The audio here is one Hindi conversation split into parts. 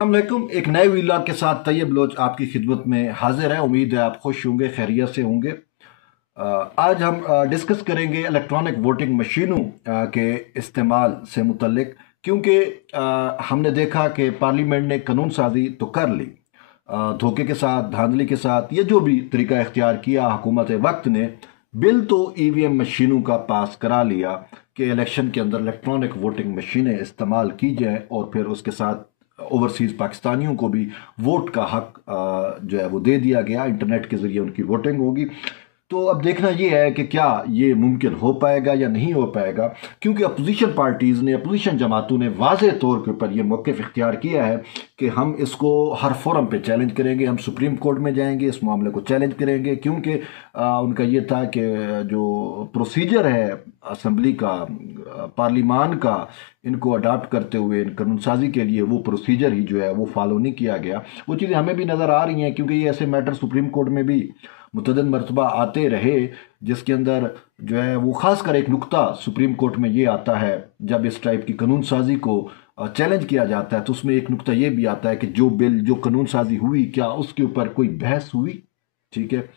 अस्सलामुअलैकुम। एक नए वीलॉग के साथ तैयब लोच आपकी खिदमत में हाजिर है। उम्मीद है आप खुश होंगे, खैरियत से होंगे। आज हम डिस्कस करेंगे इलेक्ट्रॉनिक वोटिंग मशीनों के इस्तेमाल से मुतल्लिक, क्योंकि हमने देखा कि पार्लियामेंट ने कानून साजी तो कर ली, धोखे के साथ, धांधली के साथ, ये जो भी तरीका इख्तियार किया हुकूमत वक्त ने, बिल तो ईवीएम मशीनों का पास करा लिया कि इलेक्शन के अंदर इलेक्ट्रॉनिक वोटिंग मशीनें इस्तेमाल की जाएं और फिर उसके साथ ओवरसीज़ पाकिस्तानियों को भी वोट का हक जो है वो दे दिया गया। इंटरनेट के ज़रिए उनकी वोटिंग होगी। तो अब देखना ये है कि क्या ये मुमकिन हो पाएगा या नहीं हो पाएगा, क्योंकि अपोजिशन पार्टीज़ ने, अपोजिशन जमातों ने वाज़े तौर के ऊपर ये मौक़िफ़ इख्तियार किया है कि हम इसको हर फोरम पे चैलेंज करेंगे, हम सुप्रीम कोर्ट में जाएंगे, इस मामले को चैलेंज करेंगे। क्योंकि उनका ये था कि जो प्रोसीजर है असम्बली का, पार्लिमान का, इनको अडाप्ट करते हुए इन कानून साजी के लिए वो प्रोसीजर ही जो है वो फॉलो नहीं किया गया। वो चीज़ें हमें भी नज़र आ रही हैं, क्योंकि ये ऐसे मैटर सुप्रीम कोर्ट में भी मुतअद्दिद मरतबा आते रहे, जिसके अंदर जो है वो ख़ासकर एक नुक्ता सुप्रीम कोर्ट में ये आता है, जब इस टाइप की कानून साजी को चैलेंज किया जाता है तो उसमें एक नुक्ता ये भी आता है कि जो बिल, जो कानून साजी हुई, क्या उसके ऊपर कोई बहस हुई। ठीक है,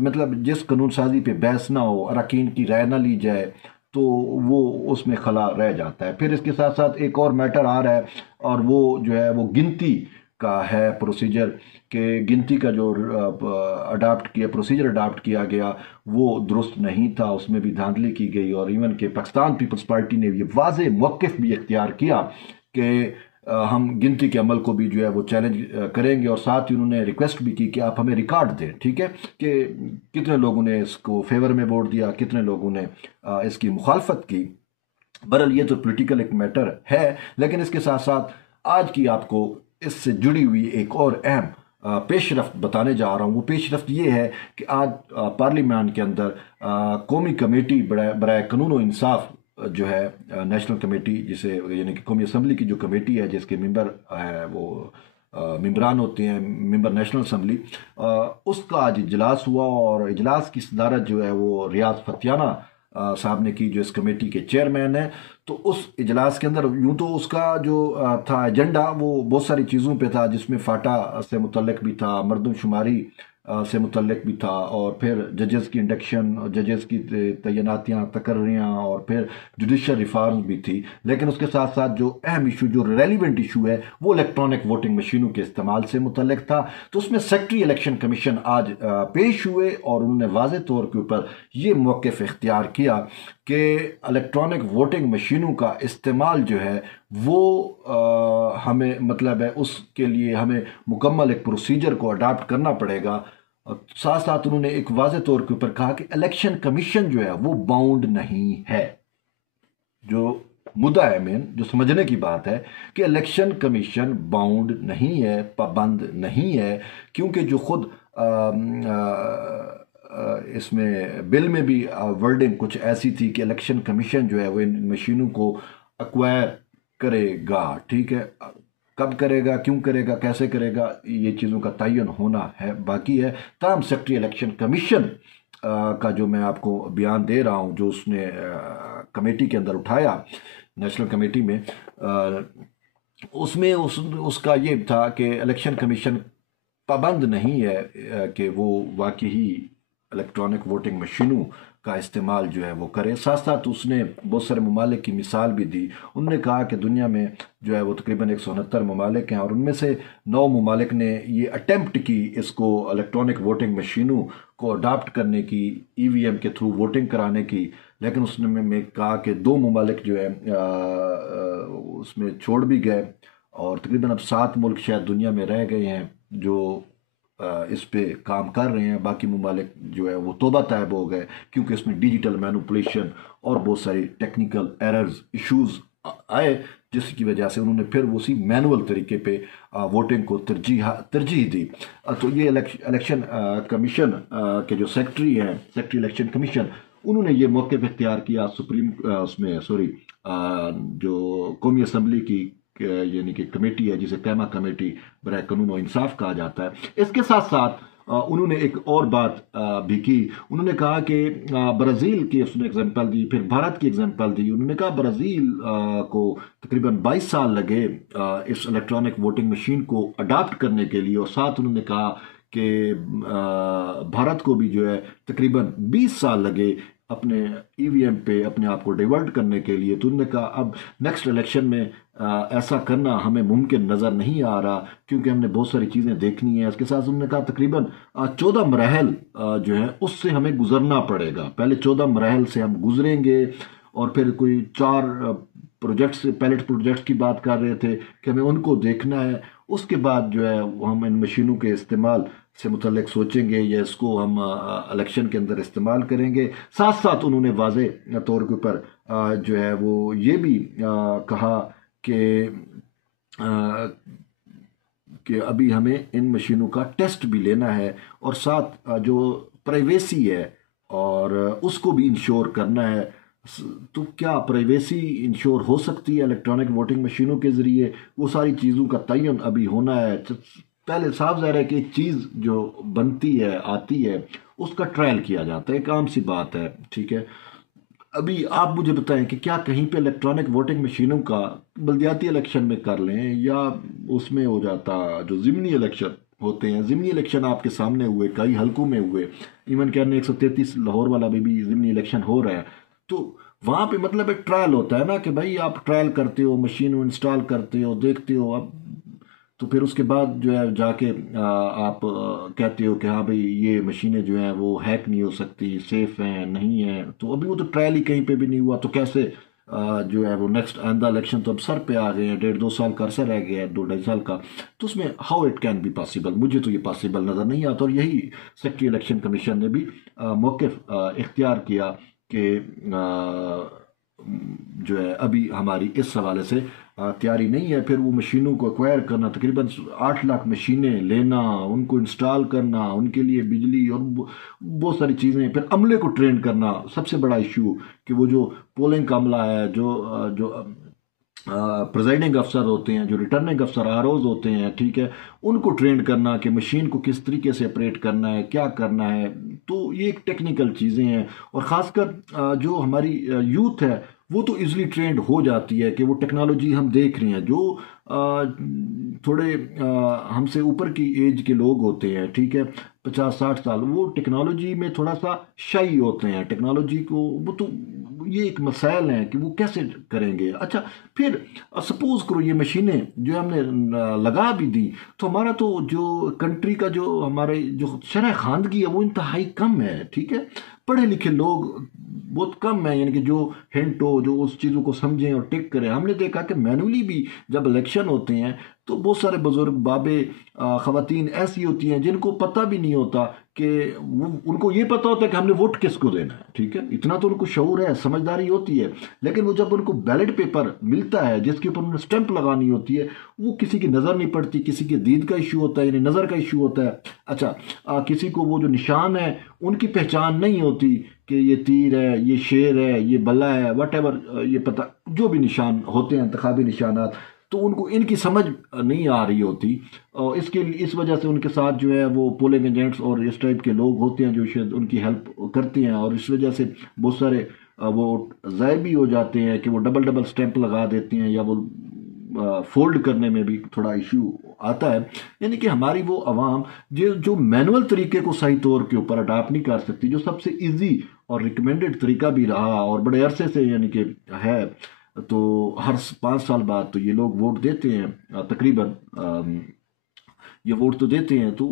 मतलब जिस कानून साजी पे बहस ना हो, अरकान की राय ना ली जाए, तो वो उसमें खला रह जाता है। फिर इसके साथ साथ एक और मैटर आ रहा है, और वो जो है वो गिनती का है प्रोसीजर, कि गिनती का जो अडाप्ट किया, प्रोसीजर अडाप्ट किया गया, वो दुरुस्त नहीं था, उसमें भी धांधली की गई। और इवन के पाकिस्तान पीपल्स पार्टी ने ये वाज़े मौक़िफ़ भी इख्तियार किया कि हम गिनती के अमल को भी जो है वो चैलेंज करेंगे, और साथ ही उन्होंने रिक्वेस्ट भी की कि आप हमें रिकॉर्ड दें। ठीक है, कि कितने लोगों ने इसको फेवर में वोट दिया, कितने लोगों ने इसकी मुखालफत की। बहरहाल ये तो पॉलिटिकल एक मैटर है, लेकिन इसके साथ साथ आज की आपको इससे जुड़ी हुई एक और अहम पेशरफ्त बताने जा रहा हूँ। वो पेशरफ्त ये है कि आज पार्लियामेंट के अंदर कौमी कमेटी बराए कानून और इंसाफ जो है, नेशनल कमेटी जिसे, यानी कि कौमी असम्बली की जो कमेटी है जिसके मेंबर है वो मेंबरान होते हैं, मेंबर नेशनल असम्बली, उसका आज इजलास हुआ। और इजलास की सदारत जो है वो रियाज फतियाना साहब ने की, जो इस कमेटी के चेयरमैन हैं। तो उस इजलास के अंदर यूं तो उसका जो था एजेंडा, वो बहुत सारी चीज़ों पे था, जिसमें फाटा से मुतल्लिक भी था, मरदमशुमारी से मुतल्लिक भी था, और फिर जजेस की इंडक्शन, जजेस की तैनातियाँ, तकर्रियाँ, और फिर जुडिशल रिफॉर्म भी थी। लेकिन उसके साथ साथ जो अहम इशू, जो रेलिवेंट इशू है, वो इलेक्ट्रॉनिक वोटिंग मशीनों के इस्तेमाल से मुतल्लिक था। तो उसमें सेक्रेटरी इलेक्शन कमीशन आज पेश हुए, और उन्होंने वाज़े तौर के ऊपर ये मौक़िफ़ इख्तियार किया कि इलेक्ट्रॉनिक वोटिंग मशीनों का इस्तेमाल जो है वो हमें, मतलब है उसके लिए हमें मुकम्मल एक प्रोसीजर को अडाप्ट करना पड़ेगा। साथ साथ उन्होंने एक वाज़े तौर के ऊपर कहा कि इलेक्शन कमीशन जो है वो बाउंड नहीं है। जो मुद्दा है मेन, जो समझने की बात है, कि इलेक्शन कमीशन बाउंड नहीं है, पाबंद नहीं है, क्योंकि जो खुद इसमें बिल में भी वर्डिंग कुछ ऐसी थी कि इलेक्शन कमीशन जो है वो इन मशीनों को अक्वायर करेगा। ठीक है, कब करेगा, क्यों करेगा, कैसे करेगा, ये चीज़ों का तयन होना है, बाकी है। तमाम सेक्रेटरी इलेक्शन कमीशन का जो मैं आपको बयान दे रहा हूँ, जो उसने कमेटी के अंदर उठाया, नेशनल कमेटी में, उसमें उसका ये था कि इलेक्शन कमीशन पाबंद नहीं है कि वो वाकई ही इलेक्ट्रॉनिक वोटिंग मशीनों का इस्तेमाल जो है वो करे। साथ साथ उसने बहुत सारे ममालिक की मिसाल भी दी। उन्होंने कहा कि दुनिया में जो है वो तकरीबन 169 ममालिक हैं, और उनमें से 9 ममालिक ने ये अटेम्प्ट की इसको इलेक्ट्रॉनिक वोटिंग मशीनों को अडाप्ट करने की, ईवीएम के थ्रू वोटिंग कराने की। लेकिन उसने में कहा कि 2 ममालिक जो है उसमें छोड़ भी गए, और तकरीबन अब 7 मुल्क शायद दुनिया में रह गए हैं जो इस पे काम कर रहे हैं। बाकी ममालिक जो है वो तौबा तैब हो गए, क्योंकि इसमें डिजिटल मैनिपुलेशन और बहुत सारी टेक्निकल एरर्स, इश्यूज आए, जिसकी वजह से उन्होंने फिर उसी मैनुअल तरीके पे वोटिंग को तरजीह दी। तो ये इलेक्शन कमीशन के जो सेक्रेटरी हैं, सेक्रेटरी इलेक्शन कमीशन, उन्होंने ये मौके पर इख्तियार किया सुप्रीम उसमें, सॉरी, जो कौमी असम्बली की यानी कि कमेटी है, जिसे कैमा कमेटी बराए कानून और इंसाफ कहा जाता है। इसके साथ साथ उन्होंने एक और बात भी की। उन्होंने कहा कि ब्राज़ील की उसने एग्जांपल दी, फिर भारत की एग्जांपल दी। उन्होंने कहा ब्राज़ील को तकरीबन 22 साल लगे इस इलेक्ट्रॉनिक वोटिंग मशीन को अडाप्ट करने के लिए, और साथ उन्होंने कहा कि भारत को भी जो है तकरीबन 20 साल लगे अपने ईवीएम पे अपने आप को डिवर्ट करने के लिए। तो उन्होंने कहा अब नेक्स्ट इलेक्शन में ऐसा करना हमें मुमकिन नज़र नहीं आ रहा, क्योंकि हमने बहुत सारी चीज़ें देखनी है। इसके साथ उन्होंने कहा तकरीबन 14 मराहल जो है उससे हमें गुजरना पड़ेगा। पहले 14 मराहल से हम गुजरेंगे, और फिर कोई 4 प्रोजेक्ट्स, पायलट प्रोजेक्ट्स की बात कर रहे थे कि हमें उनको देखना है। उसके बाद जो है हम इन मशीनों के इस्तेमाल से मुतल्लिक सोचेंगे, या इसको हम इलेक्शन के अंदर इस्तेमाल करेंगे। साथ साथ उन्होंने वाज़े तौर के ऊपर जो है वो ये भी कहा कि अभी हमें इन मशीनों का टेस्ट भी लेना है, और साथ जो प्राइवेसी है और उसको भी इंश्योर करना है। तो क्या प्राइवेसी इंश्योर हो सकती है इलेक्ट्रॉनिक वोटिंग मशीनों के ज़रिए? वो सारी चीज़ों का तयन अभी होना है। पहले साफ ज़ाहिर है कि एक चीज़ जो बनती है, आती है, उसका ट्रायल किया जाता है, एक आम सी बात है, ठीक है। अभी आप मुझे बताएं कि क्या कहीं पे इलेक्ट्रॉनिक वोटिंग मशीनों का बल्दियाती इलेक्शन में कर लें, या उसमें हो जाता जो ज़िमनी इलेक्शन होते हैं। ज़िमनी इलेक्शन आपके सामने हुए, कई हलकों में हुए, इवन कहने 133 लाहौर वाला भी ज़िमनी इलेक्शन हो रहा है। तो वहाँ पे मतलब एक ट्रायल होता है ना, कि भाई आप ट्रायल करते हो, मशीन इंस्टॉल करते हो, देखते हो, अब तो फिर उसके बाद जो है जाके आप कहते हो कि हाँ भाई ये मशीनें जो हैं वो हैक नहीं हो सकती, सेफ हैं, नहीं हैं। तो अभी वो तो ट्रायल ही कहीं पे भी नहीं हुआ, तो कैसे जो है वो नेक्स्ट आइंदा इलेक्शन तो अब सर पे आ गए हैं, 1.5-2 साल का अरसा रह गया है, 2-2.5 साल का। तो उसमें how it can be possible, मुझे तो ये पॉसिबल नज़र नहीं आता। और यही सेक्रेटरी इलेक्शन कमीशन ने भी मौक़िफ़ इख्तियार किया कि जो है अभी हमारी इस हवाले से तैयारी नहीं है। फिर वो मशीनों को एक्वायर करना, तकरीबन 8 लाख मशीनें लेना, उनको इंस्टॉल करना, उनके लिए बिजली और बहुत सारी चीज़ें, फिर अमले को ट्रेन करना। सबसे बड़ा इशू कि वो जो पोलिंग का अमला है, जो प्रेजाइडिंग अफसर होते हैं, जो रिटर्निंग अफसर आरओज होते हैं, ठीक है, उनको ट्रेन करना कि मशीन को किस तरीके से ऑपरेट करना है, क्या करना है। तो ये एक टेक्निकल चीज़ें हैं, और ख़ासकर जो हमारी यूथ है वो तो इजीली ट्रेंड हो जाती है कि वो टेक्नोलॉजी हम देख रहे हैं। जो थोड़े हमसे ऊपर की एज के लोग होते हैं, ठीक है, 50-60 साल, वो टेक्नोलॉजी में थोड़ा सा शाई होते हैं। टेक्नोलॉजी को वो तो ये एक मसाइल है कि वो कैसे करेंगे। अच्छा, फिर सपोज करो ये मशीनें जो हमने लगा भी दी, तो हमारा तो जो कंट्री का जो हमारे जो शरह खानगी है वो इंतहाई कम है, ठीक है। पढ़े लिखे लोग बहुत कम है, यानी कि जो हिंट हो, जो उस चीज़ों को समझें और टिक करें। हमने देखा कि मैनुअली भी जब इलेक्शन होते हैं तो बहुत सारे बुजुर्ग बाबे ख़वातीन ऐसी होती हैं जिनको पता भी नहीं होता कि उनको ये पता होता है कि हमने वोट किसको देना है, ठीक है, इतना तो उनको शऊर है, समझदारी होती है। लेकिन वो जब उनको बैलेट पेपर मिलता है जिसके ऊपर उन्हें स्टैंप लगानी होती है, वो किसी की नज़र नहीं पड़ती, किसी के दीद का इशू होता है, यानी नज़र का इशू होता है। अच्छा, किसी को वो जो निशान है उनकी पहचान नहीं होती कि ये तीर है, ये शेर है, ये बल्ला है, वट एवर, ये पता जो भी निशान होते हैं इंतखाबी निशानात, तो उनको इनकी समझ नहीं आ रही होती। और इस वजह से उनके साथ जो है वो पोलिंग एजेंट्स और इस टाइप के लोग होते हैं जो शायद उनकी हेल्प करते हैं, और इस वजह से बहुत सारे वो ज़ाय भी हो जाते हैं कि वो डबल डबल स्टैंप लगा देते हैं, या वो फोल्ड करने में भी थोड़ा इशू आता है। यानी कि हमारी वो आवाम जो मैनुअल तरीके को सही तौर के ऊपर अडाप्ट नहीं कर सकती, जो सबसे इजी और रिकमेंडेड तरीका भी रहा और बड़े अरसे से यानी कि है, तो हर 5 साल बाद तो ये लोग वोट देते हैं, तकरीबन ये वोट तो देते हैं। तो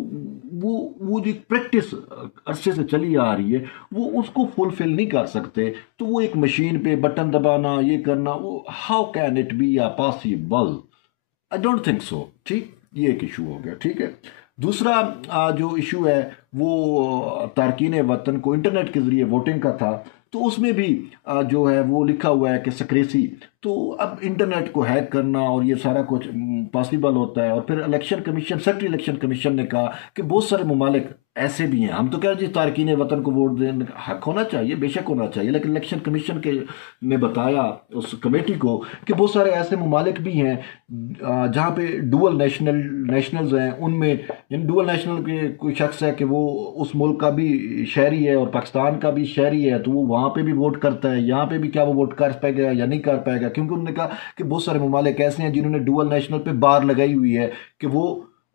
वो जो प्रैक्टिस अरसे से चली आ रही है वो उसको फुलफिल नहीं कर सकते। तो वो एक मशीन पे बटन दबाना, ये करना, वो how can it be possible? I don't think so. ठीक, ये एक इशू हो गया, ठीक है। दूसरा जो इशू है वो तारकीन वतन को इंटरनेट के ज़रिए वोटिंग का था। तो उसमें भी जो है वो लिखा हुआ है कि सक्रेसी, तो अब इंटरनेट को हैक करना और ये सारा कुछ पॉसिबल होता है। और फिर election commission, central election commission ने कहा कि बहुत सारे ममालिक ऐसे भी हैं, हम तो कह रहे जी तारकीन वतन को वोट देने का हक होना चाहिए, बेशक होना चाहिए, लेकिन इलेक्शन कमीशन के ने बताया उस कमेटी को कि बहुत सारे ऐसे ममालिक भी हैं जहाँ पे डुअल नेशनल्स हैं, उनमें यानी डुअल नेशनल के कोई शख्स है कि वो उस मुल्क का भी शहरी है और पाकिस्तान का भी शहरी है, तो वो वहाँ पे भी वोट करता है, यहाँ पे भी क्या वो वोट कर पाएगा या नहीं कर पाएगा, क्योंकि उन्होंने कहा कि बहुत सारे ममालिक ऐसे हैं जिन्होंने डुअल नेशनल पे बार लगाई हुई है कि वो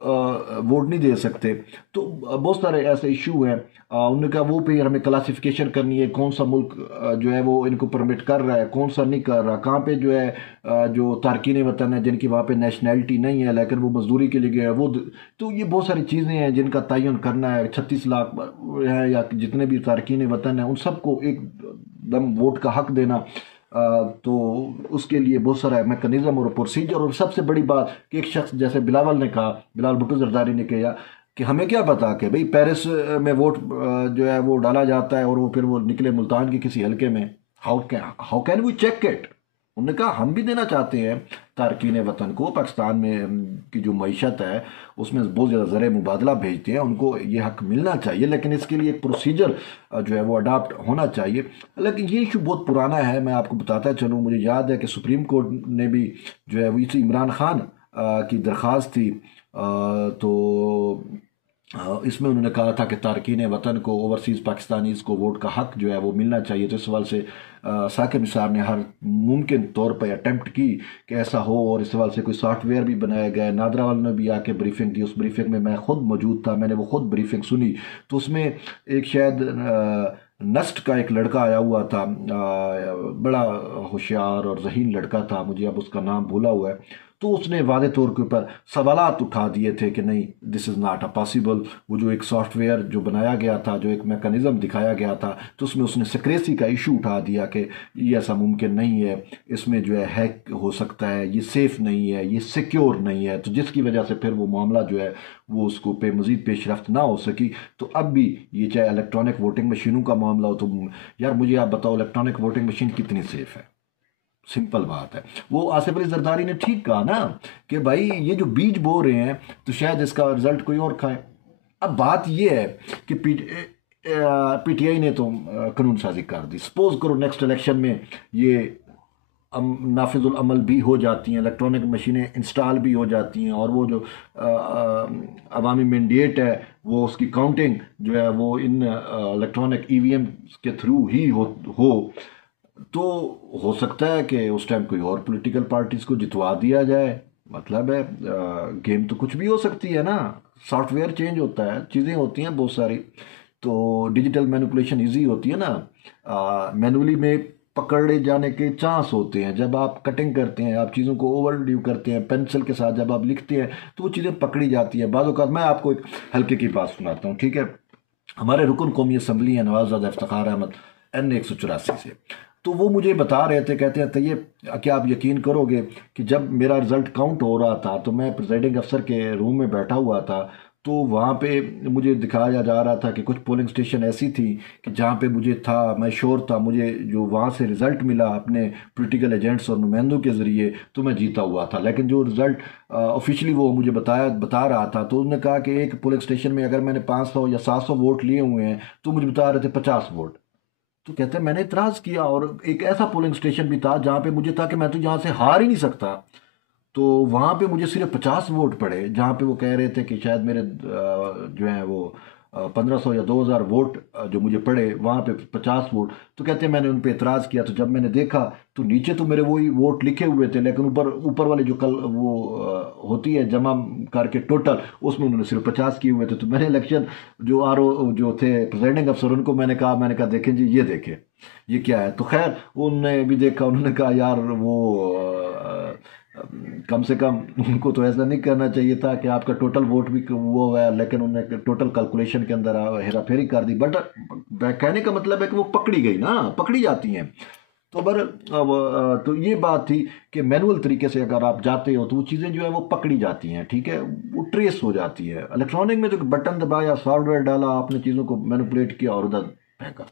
वोट नहीं दे सकते। तो बहुत सारे ऐसे इशू हैं। उन्होंने कहा वो फिर हमें क्लासिफिकेशन करनी है, कौन सा मुल्क जो है वो इनको परमिट कर रहा है, कौन सा नहीं कर रहा, कहाँ पे जो है जो तारकीन वतन है जिनकी वहाँ पे नेशनैलिटी नहीं है लेकिन वो मजदूरी के लिए गए हैं वो तो ये बहुत सारी चीज़ें हैं जिनका तयन करना है। 36 लाख है या जितने भी तारकीन वतन हैं उन सबको एक दम वोट का हक देना, तो उसके लिए बहुत सारा मैकेनिज्म और प्रोसीजर। और सबसे बड़ी बात कि एक शख्स जैसे बिलावल ने कहा, बिलावल भुट्टो जरदारी ने कहा कि हमें क्या पता कि भाई पेरिस में वोट जो है वो डाला जाता है और वो फिर वो निकले मुल्तान के किसी हल्के में, how can we check it. उन्होंने कहा हम भी देना चाहते हैं तारकीन वतन को, पाकिस्तान में की जो मीशत है उसमें बहुत ज़्यादा ज़र मुबादला भेजते हैं, उनको ये हक मिलना चाहिए, लेकिन इसके लिए एक प्रोसीजर जो है वो अडाप्ट होना चाहिए। लेकिन ये इशू बहुत पुराना है, मैं आपको बताता चलूँ, मुझे याद है कि सुप्रीम कोर्ट ने भी जो है वो इसी इमरान खान की दरख्वास्त थी, तो इसमें उन्होंने कहा था कि तारकीन वतन को, ओवरसीज़ पाकिस्तानीज़ को वोट का हक जो है वो मिलना चाहिए। तो इस सवाल से साकिब निसार ने हर मुमकिन तौर पर अटैम्प्ट की कि ऐसा हो, और इस सवाल से कोई सॉफ्टवेयर भी बनाया गया। नादरावाल ने भी आके ब्रीफिंग दी, उस ब्रीफिंग में मैं खुद मौजूद था, मैंने वो खुद ब्रीफिंग सुनी। तो उसमें एक शायद नस्ट का एक लड़का आया हुआ था, बड़ा होशियार और जहीन लड़का था, मुझे अब उसका नाम भूला हुआ है। तो उसने वादे तौर के ऊपर सवालात उठा दिए थे कि नहीं, this is not a possible. वो जो एक सॉफ्टवेयर जो बनाया गया था, जो एक मैकेनिज़्म दिखाया गया था, तो उसमें उसने सिक्रेसी का इशू उठा दिया कि ये ऐसा मुमकिन नहीं है, इसमें जो है हैक हो सकता है, ये सेफ़ नहीं है, ये सिक्योर नहीं है, तो जिसकी वजह से फिर वो मामला जो है वो उसको पे मज़ीद पेशरफ्त ना हो सकी। तो अब भी ये चाहे इलेक्ट्रॉनिक वोटिंग मशीनों का मामला हो, तो यार मुझे आप बताओ इलेक्ट्रॉनिक वोटिंग मशीन कितनी सेफ़ है। सिंपल बात है। वो आसिफ अली जरदारी ने ठीक कहा ना कि भाई ये जो बीज बो रहे हैं तो शायद इसका रिजल्ट कोई और खाए। अब बात ये है कि पीटीआई ने तो कानून साजी कर दी, सपोज करो नेक्स्ट इलेक्शन में ये नाफिजुल अमल भी हो जाती हैं, इलेक्ट्रॉनिक मशीनें इंस्टॉल भी हो जाती हैं, और वो जो अवामी मैंडेट है वो उसकी काउंटिंग जो है वो इन इलेक्ट्रॉनिक ईवीएम के थ्रू ही हो, तो हो सकता है कि उस टाइम कोई और पॉलिटिकल पार्टीज को जितवा दिया जाए। मतलब है गेम तो कुछ भी हो सकती है ना, सॉफ्टवेयर चेंज होता है, चीज़ें होती हैं बहुत सारी, तो डिजिटल मैनिपुलेशन इजी होती है ना। मैनुअली में पकड़े जाने के चांस होते हैं, जब आप कटिंग करते हैं, आप चीज़ों को ओवरड्यू करते हैं, पेंसिल के साथ जब आप लिखते हैं तो वो चीज़ें पकड़ी जाती हैं बाज़ औक़ात। मैं आपको एक हल्के की बात सुनाता हूँ, ठीक है। हमारे रुकन कौमी असम्बली है नवाज़ादा इफ्तिखार अहमद N 184 से, तो वो मुझे बता रहे थे, कहते हैं तैयब क्या आप यकीन करोगे कि जब मेरा रिज़ल्ट काउंट हो रहा था तो मैं प्रिजाइडिंग अफसर के रूम में बैठा हुआ था, तो वहाँ पे मुझे दिखाया जा रहा था कि कुछ पोलिंग स्टेशन ऐसी थी कि जहाँ पे मुझे था, मैं श्योर था, मुझे जो वहाँ से रिज़ल्ट मिला अपने पॉलिटिकल एजेंट्स और नुमाइंदों के ज़रिए, तो मैं जीता हुआ था। लेकिन जो रिज़ल्ट ऑफिशियली वो मुझे बता रहा था, तो उन्होंने कहा कि एक पोलिंग स्टेशन में अगर मैंने 500 या 700 वोट लिए हुए हैं तो मुझे बता रहे थे 50 वोट। तो कहते हैं मैंने इतराज़ किया, और एक ऐसा पोलिंग स्टेशन भी था जहाँ पे मुझे था कि मैं तो यहाँ से हार ही नहीं सकता, तो वहाँ पे मुझे सिर्फ 50 वोट पड़े, जहाँ पे वो कह रहे थे कि शायद मेरे जो हैं वो 1500 या 2000 वोट जो मुझे पड़े, वहाँ पे 50 वोट। तो कहते हैं मैंने उन पे इतराज़ किया, तो जब मैंने देखा तो नीचे तो मेरे वही वोट लिखे हुए थे, लेकिन ऊपर वाले जो कल वो होती है जमा करके टोटल, उसमें उन्होंने सिर्फ 50 किए हुए थे। तो मैंने इलेक्शन जो जो थे प्रेसिडेंट अफसर, उनको मैंने कहा देखें जी, ये देखें ये क्या है। तो खैर उन्होंने भी देखा, उन्होंने कहा यार वो कम से कम उनको तो ऐसा नहीं करना चाहिए था कि आपका टोटल वोट भी वो है, लेकिन उन्होंने टोटल कैलकुलेशन के अंदर हेरा फेरी कर दी। बट कहने का मतलब है कि वो पकड़ी गई ना, पकड़ी जाती हैं। तो तो ये बात थी कि मैनुअल तरीके से अगर आप जाते हो तो वो चीज़ें जो है वो पकड़ी जाती हैं, ठीक है, वो ट्रेस हो जाती है। इलेक्ट्रॉनिक में तो बटन दबाया, सॉफ्टवेयर डाला, आपने चीज़ों को मैनिपुलेट किया और उधर फेंका,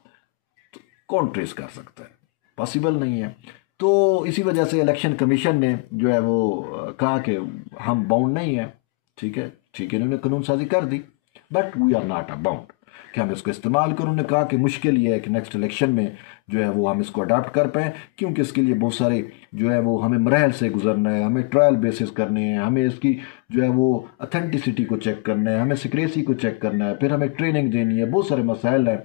तो कौन ट्रेस कर सकता है, पॉसिबल नहीं है। तो इसी वजह से इलेक्शन कमीशन ने जो है वो कहा कि हम बाउंड नहीं हैं। ठीक है, इन्होंने कानून साजी कर दी, but we are not a bound कि हम इसको इस्तेमाल करें। उन्होंने कहा कि मुश्किल ये है कि नेक्स्ट इलेक्शन में जो है वो हम इसको अडाप्ट कर पाएँ, क्योंकि इसके लिए बहुत सारे जो है वो हमें मरहल से गुजरना है, हमें ट्रायल बेसिस करने हैं, हमें इसकी जो है वो अथेंटिसिटी को चेक करना है, हमें सिक्रेसी को चेक करना है, फिर हमें ट्रेनिंग देनी है, बहुत सारे मसाइल हैं।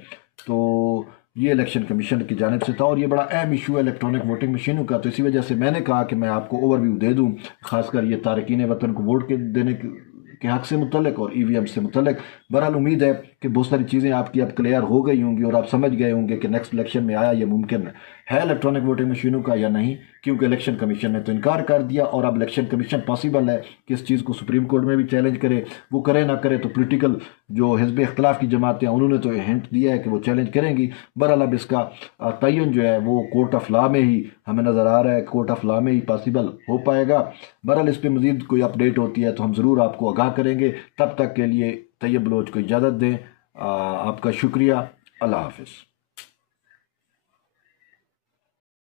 तो ये इलेक्शन कमीशन की जानिब से था और ये बड़ा अहम इशू है इलेक्ट्रॉनिक वोटिंग मशीनों का। तो इसी वजह से मैंने कहा कि मैं आपको ओवरव्यू दे दूँ, खासकर ये तारकीन वतन को वोट के देने के हक़ से मुतल्लिक और EVM से मुतल्लिक। बहरहाल उम्मीद है कि बहुत सारी चीज़ें आपकी अब क्लियर हो गई होंगी और आप समझ गए होंगे कि नेक्स्ट इलेक्शन में आया ये मुमकिन है इलेक्ट्रॉनिक वोटिंग मशीनों का या नहीं, क्योंकि इलेक्शन कमीशन ने तो इनकार कर दिया। और अब इलेक्शन कमीशन पॉसिबल है कि इस चीज़ को सुप्रीम कोर्ट में भी चैलेंज करे, वो करे ना करे तो पोलिटिकल जो हिज़्ब इख्तलाफ की जमातें हैं उन्होंने तो हिंट दिया है कि वो चैलेंज करेंगी। बहरहाल अब इसका तयन जो है वो कोर्ट ऑफ लॉ में ही हमें नज़र आ रहा है, कोर्ट ऑफ लॉ में ही पॉसिबल हो पाएगा। बहरहाल इस पर मज़ीद कोई अपडेट होती है तो हम ज़रूर आपको आगाह करेंगे। तब तक के लिए तैयब बलोच को इजाज़त दें। आपका शुक्रिया। अल्लाह हाफ़िज़।